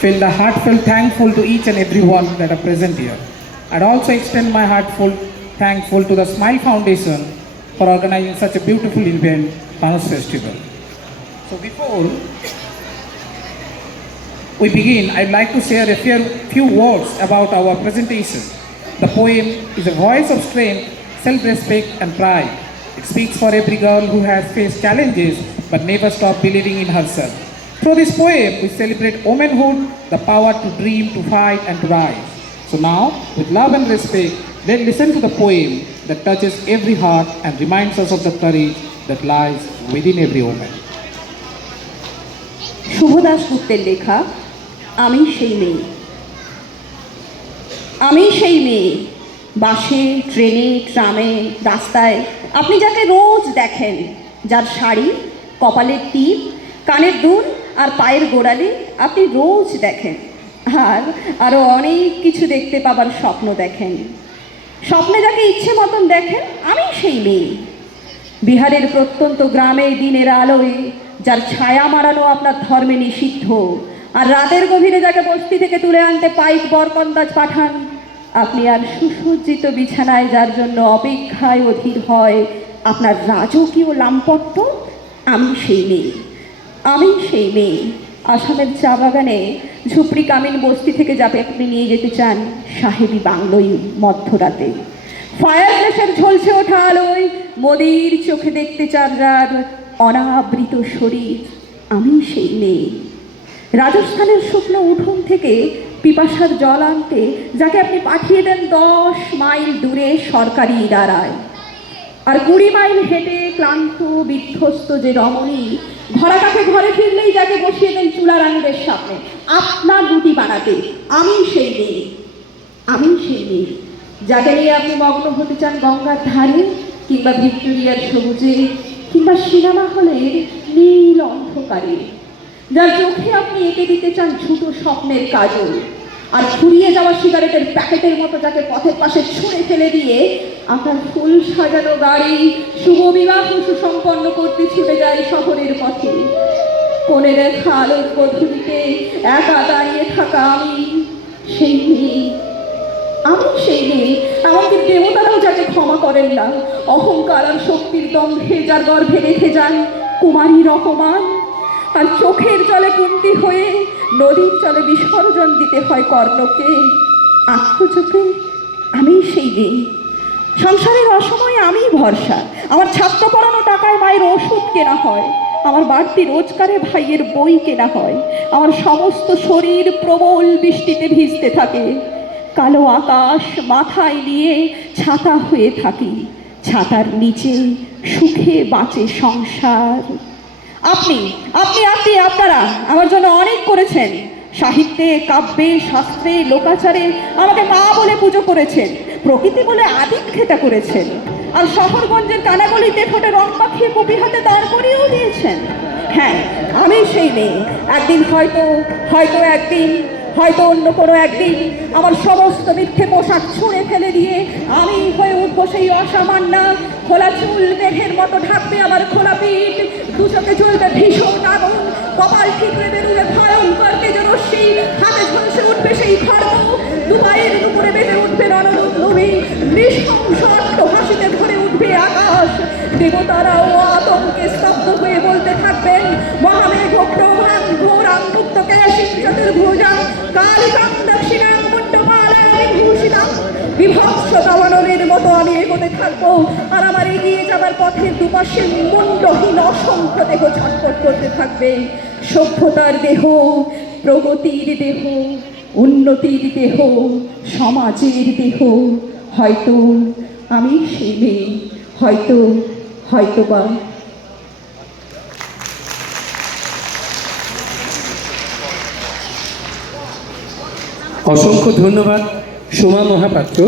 feel the heartfelt thankful to each and everyone that are present here. I'd also extend my heartfelt thankful to the Smile Foundation for organizing such a beautiful event, Panos Festival. So before we begin, I'd like to share a few words about our presentation. The poem is a voice of strength, self-respect and pride. It speaks for every girl who has faced challenges but never stopped believing in herself. Through this poem, we celebrate womanhood, the power to dream, to fight and to rise. So now, with love and respect, let's listen to the poem that touches every heart and reminds us of the courage that lies within every woman. শুভদাস গুপ্তের লেখা আমি সেই মেয়ে। আমি সেই মেয়ে, বাসে, ট্রেনে, ট্রামে, রাস্তায় আপনি যাকে রোজ দেখেন, যার শাড়ি, কপালের টিপ, কানের দুল আর পায়ের গোড়ালি আপনি রোজ দেখেন, আর আরও অনেক কিছু দেখতে পাবার স্বপ্ন দেখেন। স্বপ্নে যাকে ইচ্ছে মতন দেখেন, আমি সেই মেয়ে। বিহারের প্রত্যন্ত গ্রামে দিনের আলোয় যার ছায়া মারানো আপনার ধর্মে নিষিদ্ধ, আর রাতের গভীরে যাকে বস্তি থেকে তুলে আনতে পাইক বরকন্দাজ পাঠান, আপনি আর সুসজ্জিত বিছানায় যার জন্য অপেক্ষায় অধীর হয় আপনার রাজকীয় লাম্পট্য, আমি সেই মেয়ে। আমি সেই মেয়ে। আসামের চা বাগানে ঝুপড়ি কামিন বস্তি থেকে যাবে আপনি নিয়ে যেতে চান সাহেবী বাংলোয় মধ্যরাতে। ফায়ার প্লেসের ঝলসে ওঠা আলোয় মোদির চোখে দেখতে চান যার অনাবৃত শরীর, আমি সেই মেয়ে। রাজস্থানের শুকনো উঠোন থেকে পিপাসার জল আনতে যাকে আপনি পাঠিয়ে দেন 10 মাইল দূরে সরকারি ইদারায়, আর 20 মাইল হেঁটে ক্লান্ত বিধ্বস্ত যে রমণী ঘরা কাছে ঘরে ফিরলেই যাকে বসিয়ে দেন চুলার আঙুলের সামনে আপনার রুটি বানাতে, আমি সেই মেয়ে। আমি সেই মেয়ে যাকে নিয়ে আপনি মগ্ন হতে চান গঙ্গার ধারে, কিংবা ভিক্টোরিয়ার সবুজে, কিংবা সিনেমা হলের নীল অন্ধকারে, যার চোখে আপনি এঁকে দিতে চান ছোট স্বপ্নের কাজল, আর ফুরিয়ে যাওয়া সিগারেটের প্যাকেটের মতো যাকে পথের পাশে ছুঁড়ে ফেলে দিয়ে আপনার ফুল সাজানো গাড়ি শুভ বিবাহ সুসম্পন্ন করতে ছুটে যায় শহরের পথে। কোণে দেখা আলোর গধূলিতে একা দাঁড়িয়ে থাকা আমি সেই মেয়ে। আমি সেই মেয়ে, এমনকি দেবতারাও যাকে ক্ষমা করেন না, অহংকার আর শক্তির দ্বন্দ্বে যার গর্ভে রেখে যান কুমারী রহমান, আর চোখের জলে কুন্তি হয়ে নদীর জলে বিসর্জন দিতে হয় কর্ণকে। আত্মচোখে আমি সেই মেয়ে। সংসারের অসময়ে আমি ভরসা। আমার ছাত্র পড়ানো টাকায় মায়ের ওষুধ কেনা হয়, আমার বাড়তি রোজগারে ভাইয়ের বই কেনা হয়, আমার সমস্ত শরীর প্রবল বৃষ্টিতে ভিজতে থাকে। কালো আকাশ মাথায় নিয়ে ছাতা হয়ে থাকি, ছাতার নিচে সুখে বাঁচে সংসার। আপনি আপনি আপনি আপনারা আমার জন্য অনেক করেছেন। সাহিত্যে, কাব্যে, শাস্ত্রে, লোকাচারে আমাকে মা বলে পুজো করেছেন, প্রকৃতি বলে আদিক্ষেতা করেছেন, আর শহরগঞ্জের কানাগলিতে ঠোঁটে রং মাখিয়ে কপি হাতে দাঁড় করিয়েও দিয়েছেন। হ্যাঁ, আমি সেই মেয়ে। একদিন হয়তো অন্য কোনো একদিন আমার সমস্ত মিথ্যে পোশাক ছুঁড়ে ফেলে দিয়ে আমি হয়ে উঠবো সেই অসামান্যা। খোলা চুল মেঘের মতো ঢাকবে আমার খোলা পিঠ, দু চোখে চলবে ভীষণ আগুন, কপাল ঠিকরে বেরুবে ভয়ঙ্কর তেজরশ্মি, হাতে ঝলসে উঠবে সেই খড়গ, দুপায়ের দুপুরে বেজে উঠবে রণরূপ নবী, নৃশংস হাসিতে ভরে উঠবে আকাশ। দেবতারাও আতঙ্কে স্তব্ধ হয়ে বলতে থাকবেন মহামেঘ প্রভাং ঘোরাং মুক্ত কেশিং চতুর্ভুজাং কালিকাং দক্ষিণাং মুন্ডমালাং বিভূষিতাং। বিভৎস দাবানলের মতো আমি এগোতে থাকবো, আর আমার এগিয়ে যাবার পথের দুপাশে মুন্ডহীন অসংখ্য দেহ ছটফট করতে থাকবে। সভ্যতার দেহ, প্রগতির দেহ, উন্নতির দেহ, সমাজের দেহ। হয়তো আমি সেই মেয়ে, হয়তোবা। অসংখ্য ধন্যবাদ সোমা মহাপাত্র।